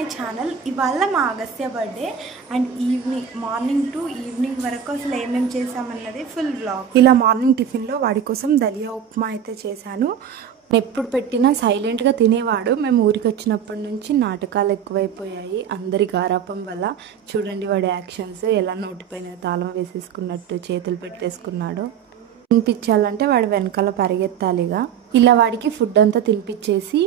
My channel. ఇవాళ మా Agastya birthday and morning to evening వరకు అసలు ఏమేమి చేసామన్నది ఫుల్ వ్లాగ్. ఇలా మార్నింగ్ టిఫిన్లో వాడి కోసం దలియా ఉప్మా అయితే చేశాను. ఎప్పుడు పెట్టినా సైలెంట్గా తినేవాడు. మేము ఊరికి వచ్చినప్పటి నుంచి నాటకాలు ఎక్కువైపోయాయి అందరి గారాపం వల్ల. చూడండి వాడి యాక్షన్స్ ఎలా నోటిపైన తాళం వేసేసుకున్నట్టు చేతులు పెట్టేసుకున్నాడు. తినిపించాలంటే వాడు వెనకాల పరిగెత్తాలిగా. ఇలా వాడికి ఫుడ్ అంతా తినిపించేసి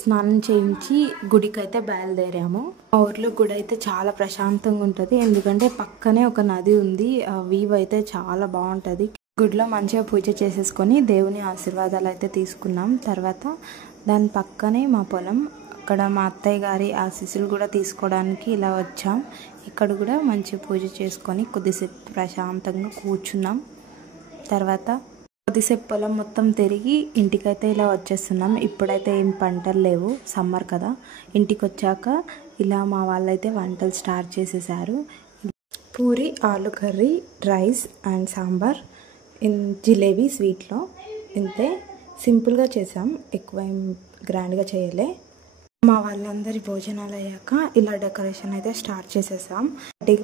స్నానం చేయించి గుడికి అయితే బయలుదేరాము. మా ఊర్లో గుడి అయితే చాలా ప్రశాంతంగా ఉంటుంది, ఎందుకంటే పక్కనే ఒక నది ఉంది. వ్యూ అయితే చాలా బాగుంటుంది. గుడిలో మంచిగా పూజ చేసేసుకొని దేవుని ఆశీర్వాదాలు అయితే తీసుకున్నాం. తర్వాత దాని పక్కనే మా పొలం, అక్కడ మా అత్తయ్య గారి ఆశీస్సులు కూడా తీసుకోవడానికి ఇలా వచ్చాం. ఇక్కడ కూడా మంచిగా పూజ చేసుకొని కొద్దిసేపు ప్రశాంతంగా కూర్చున్నాం. తర్వాత కొద్దిసేపు పొలం మొత్తం తిరిగి ఇంటికైతే ఇలా వచ్చేస్తున్నాం. ఇప్పుడైతే ఏం పంటలు లేవు, సమ్మర్ కదా. ఇంటికి వచ్చాక ఇలా మా వాళ్ళైతే వంటలు స్టార్ట్ చేసేసారు. పూరి, ఆలు curry, rice and sambar, jalebi స్వీట్లో. ఇంతే సింపుల్గా చేసాం, ఎక్కువ ఏం గ్రాండ్గా చేయలే. మా వాళ్ళందరి భోజనాలు అయ్యాక ఇలా డెకరేషన్ అయితే స్టార్ట్ చేసేసాం.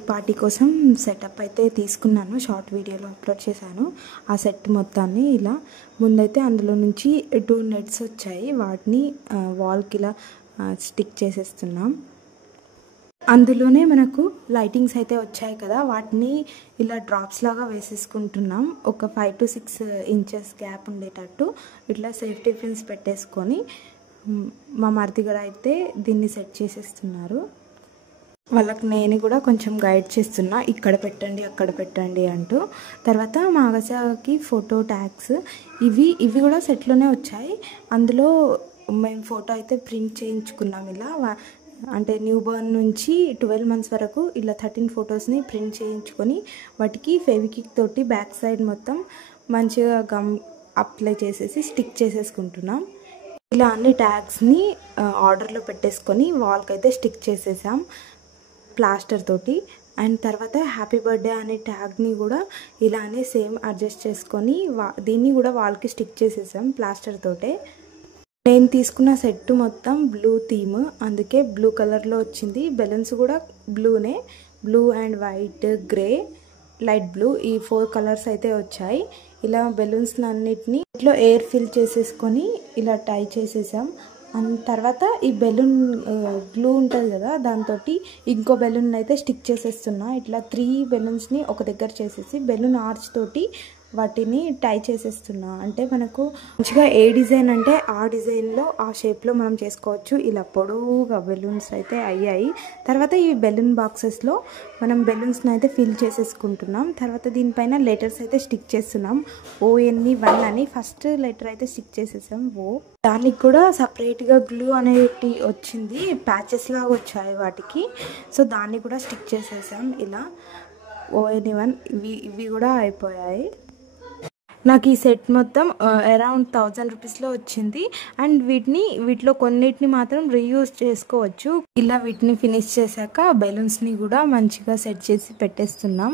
పార్టీ కోసం సెటప్ అయితే తీసుకున్నాను, షార్ట్ వీడియోలో అప్లోడ్ చేశాను. ఆ సెట్ మొత్తాన్ని ఇలా ముందైతే అందులో నుంచి 2 నెట్స్ వచ్చాయి, వాటిని వాల్కి ఇలా స్టిక్ చేసేస్తున్నాం. అందులోనే మనకు లైటింగ్స్ అయితే వచ్చాయి కదా, వాటిని ఇలా డ్రాప్స్ లాగా వేసేసుకుంటున్నాం. ఒక 5 to 6 ఇంచెస్ గ్యాప్ ఉండేటట్టు ఇట్లా సేఫ్టీ పిన్స్ పెట్టేసుకొని మా మరిది గారు అయితే దీన్ని సెట్ చేసేస్తున్నారు. వాళ్ళకి నేను కూడా కొంచెం గైడ్ చేస్తున్నా, ఇక్కడ పెట్టండి అక్కడ పెట్టండి అంటూ. తర్వాత మా అగస్త్యకి ఫోటో ట్యాగ్స్ ఇవి కూడా సెట్లోనే వచ్చాయి. అందులో మేము ఫోటో అయితే ప్రింట్ చేయించుకున్నాం. ఇలా అంటే న్యూ బోర్న్ నుంచి 12 months వరకు ఇలా 13 ఫొటోస్ని ప్రింట్ చేయించుకొని వాటికి ఫెవిక్విక్ తోటి బ్యాక్ సైడ్ మొత్తం మంచిగా గమ్ అప్లై చేసేసి స్టిక్ చేసేసుకుంటున్నాం. ఇలా అన్ని ట్యాగ్స్ని ఆర్డర్లో పెట్టేసుకొని వాల్కి అయితే స్టిక్ చేసేసాం ప్లాస్టర్ తోటి. అండ్ తర్వాత హ్యాపీ బర్త్డే అనే ట్యాగ్ని కూడా ఇలానే సేమ్ అడ్జస్ట్ చేసుకొని దీన్ని కూడా వాల్కి స్టిక్ చేసేసాం ప్లాస్టర్ తోటే. నేను తీసుకున్న సెట్ మొత్తం బ్లూ థీమ్, అందుకే బ్లూ కలర్లో వచ్చింది. బెలూన్స్ కూడా బ్లూనే, blue and white, grey, light blue, ఈ 4 కలర్స్ అయితే వచ్చాయి. ఇలా బెలూన్స్ అన్నిటినీ ఇట్లా ఎయిర్ ఫిల్ చేసేసుకొని ఇలా టై చేసేసాం. తర్వాత ఈ బెలూన్ గ్లూ ఉంటుంది కదా, దాంతో ఇంకో బెలూన్ అయితే స్టిక్ చేసేస్తున్నా. ఇట్లా 3 బెలూన్స్ని ఒక దగ్గర చేసేసి బెలూన్ ఆర్చ్ తోటి వాటిని టై చేసేస్తున్నా. అంటే మనకు మంచిగా ఏ డిజైన్ అంటే ఆ డిజైన్లో ఆ షేప్లో మనం చేసుకోవచ్చు. ఇలా పొడవుగా బెలూన్స్ అయితే అయ్యాయి. తర్వాత ఈ బెలూన్ బాక్సెస్లో మనం బెలూన్స్ని అయితే ఫిల్ చేసేసుకుంటున్నాం. తర్వాత దీనిపైన లెటర్స్ అయితే స్టిక్ చేస్తున్నాం. ONE1 అని ఫస్ట్ లెటర్ అయితే స్టిక్ చేసేసాం. దానికి కూడా సపరేట్గా గ్లూ అనేది వచ్చింది, ప్యాచెస్ లాగా వచ్చాయి వాటికి. సో దాన్ని కూడా స్టిక్ చేసేసాం. ఇలా ONE1 ఇవి కూడా అయిపోయాయి. నాకు ఈ సెట్ మొత్తం అరౌండ్ 1000 రూపీస్లో వచ్చింది. అండ్ వీటిలో కొన్నిటిని మాత్రం రీయూజ్ చేసుకోవచ్చు. ఇలా వీటిని ఫినిష్ చేశాక బెలూన్స్ని కూడా మంచిగా సెట్ చేసి పెట్టేస్తున్నాం.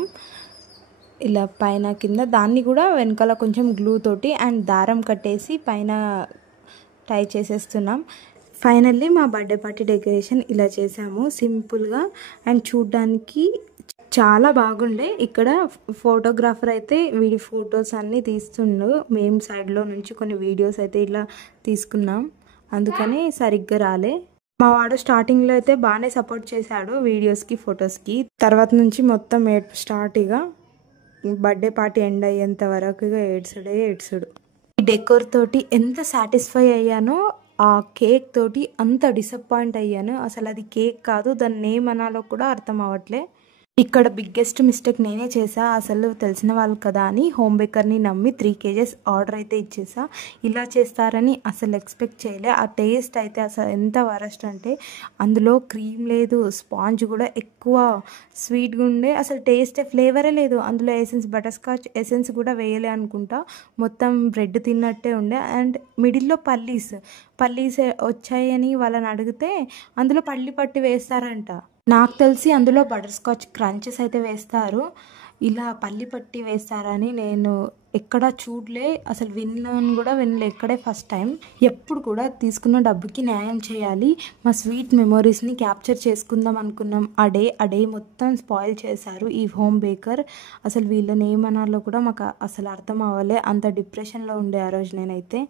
ఇలా పైన కింద దాన్ని కూడా వెనకాల కొంచెం గ్లూ తోటి అండ్ దారం కట్టేసి పైన టై చేసేస్తున్నాం. ఫైనల్లీ మా బర్త్డే పార్టీ డెకరేషన్ ఇలా చేసాము సింపుల్గా అండ్ చూడ్డానికి చాలా బాగుండే. ఇక్కడ ఫోటోగ్రాఫర్ అయితే వీడి ఫొటోస్ అన్నీ తీస్తుండు. మేము సైడ్లో నుంచి కొన్ని వీడియోస్ అయితే ఇలా తీసుకున్నాం, అందుకని సరిగ్గా రాలే. మా వాడు స్టార్టింగ్లో అయితే బాగానే సపోర్ట్ చేశాడు వీడియోస్కి ఫొటోస్కి. తర్వాత నుంచి మొత్తం స్టార్ట్. ఇక బర్త్డే పార్టీ ఎండ్ అయ్యేంత వరకు ఏడ్చుడు. ఈ డెకోర్ తోటి ఎంత సాటిస్ఫై అయ్యానో ఆ కేక్ తోటి అంత డిసప్పాయింట్ అయ్యాను. అసలు అది కేక్ కాదు, దాన్ని ఏమనాలో కూడా అర్థం అవ్వట్లే. ఇక్కడ బిగ్గెస్ట్ మిస్టేక్ నేనే చేసా. అసలు తెలిసిన వాళ్ళు కదా అని హోమ్ బేకర్ని నమ్మి 3 kgs ఆర్డర్ అయితే ఇచ్చేసా. ఇలా చేస్తారని అసలు ఎక్స్పెక్ట్ చేయలే. ఆ టేస్ట్ అయితే అసలు ఎంత వరస్ట్ అంటే అందులో క్రీమ్ లేదు, స్పాంజ్ కూడా ఎక్కువ స్వీట్గా ఉండే, అసలు టేస్ట్ ఫ్లేవరే లేదు. అందులో బటర్ స్కాచ్ ఎసెన్స్ కూడా వేయలే అనుకుంటా. మొత్తం బ్రెడ్ తిన్నట్టే ఉండే. అండ్ మిడిల్లో పల్లీస్ వచ్చాయని వాళ్ళని అడిగితే అందులో పల్లి పట్టి వేస్తారంట. నాకు తెలిసి అందులో బటర్ స్కాచ్ క్రంచెస్ అయితే వేస్తారు. ఇలా పల్లి పట్టి వేస్తారని నేను ఎక్కడ చూడలే, అసలు విన్నాను కూడా వినలే, ఇక్కడే ఫస్ట్ టైం. ఎప్పుడు కూడా తీసుకున్న డబ్బుకి న్యాయం చేయాలి, మా స్వీట్ మెమొరీస్ని క్యాప్చర్ చేసుకుందాం అనుకున్నాం. ఆ డే మొత్తం స్పాయిల్ చేశారు ఈ హోమ్ బేకర్. అసలు వీళ్ళని ఏమనాలో కూడా మాకు అసలు అర్థం అవ్వలే, అంత డిప్రెషన్లో ఉండే ఆ రోజు నేనైతే.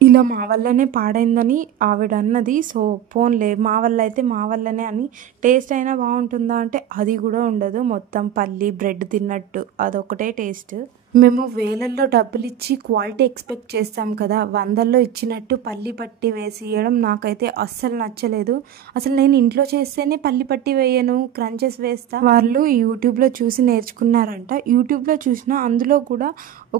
ఇలా మా వల్లనే పాడైందని ఆవిడ అన్నది. సో పోన్లే, మా వల్ల అయితే మా వల్లనే అని. టేస్ట్ అయినా బాగుంటుందా అంటే అది కూడా ఉండదు, మొత్తం పల్లి బ్రెడ్ తిన్నట్టు అదొకటే టేస్ట్. మేము వేలల్లో డబ్బులు ఇచ్చి క్వాలిటీ ఎక్స్పెక్ట్ చేస్తాం కదా, వందల్లో ఇచ్చినట్టు పల్లి పట్టి వేసి ఇవ్వడం నాకైతే అస్సలు నచ్చలేదు. అసలు నేను ఇంట్లో చేస్తేనే పల్లి పట్టి వేయను, క్రంచెస్ వేస్తా. వాళ్ళు యూట్యూబ్లో చూసి నేర్చుకున్నారంట. యూట్యూబ్లో చూసినా అందులో కూడా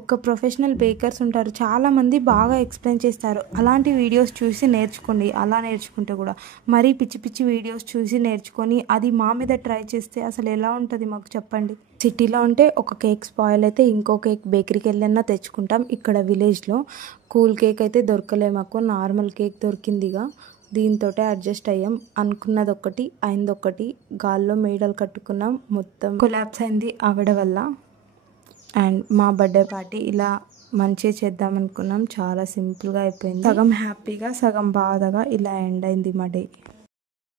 ఒక ప్రొఫెషనల్ బేకర్స్ ఉంటారు, చాలామంది బాగా ఎక్స్ప్లెయిన్ చేస్తారు. అలాంటి వీడియోస్ చూసి నేర్చుకోండి. అలా నేర్చుకుంటే కూడా మరీ పిచ్చి పిచ్చి వీడియోస్ చూసి నేర్చుకొని అది మా మీద ట్రై చేస్తే అసలు ఎలా ఉంటుంది మాకు చెప్పండి. సిటీలో ఉంటే ఒక కేక్ స్పాయిల్ అయితే ఇంకో కేక్ బేకరీకి వెళ్ళన్నా తెచ్చుకుంటాం. ఇక్కడ విలేజ్లో కూల్ కేక్ అయితే దొరకలే మాకు, నార్మల్ కేక్ దొరికిందిగా, దీంతో అడ్జస్ట్ అయ్యాం. అనుకున్నది ఒకటి అయింది ఒకటి, గాల్లో మేడలు కట్టుకున్నాం, మొత్తం కొలాప్స్ అయింది ఆవిడ వల్ల. అండ్ మా బర్త్డే పార్టీ ఇలా మంచిగా చేద్దాం అనుకున్నాం, చాలా సింపుల్గా అయిపోయింది. సగం హ్యాపీగా సగం బాధగా ఇలా ఎండ్ అయింది మా డే.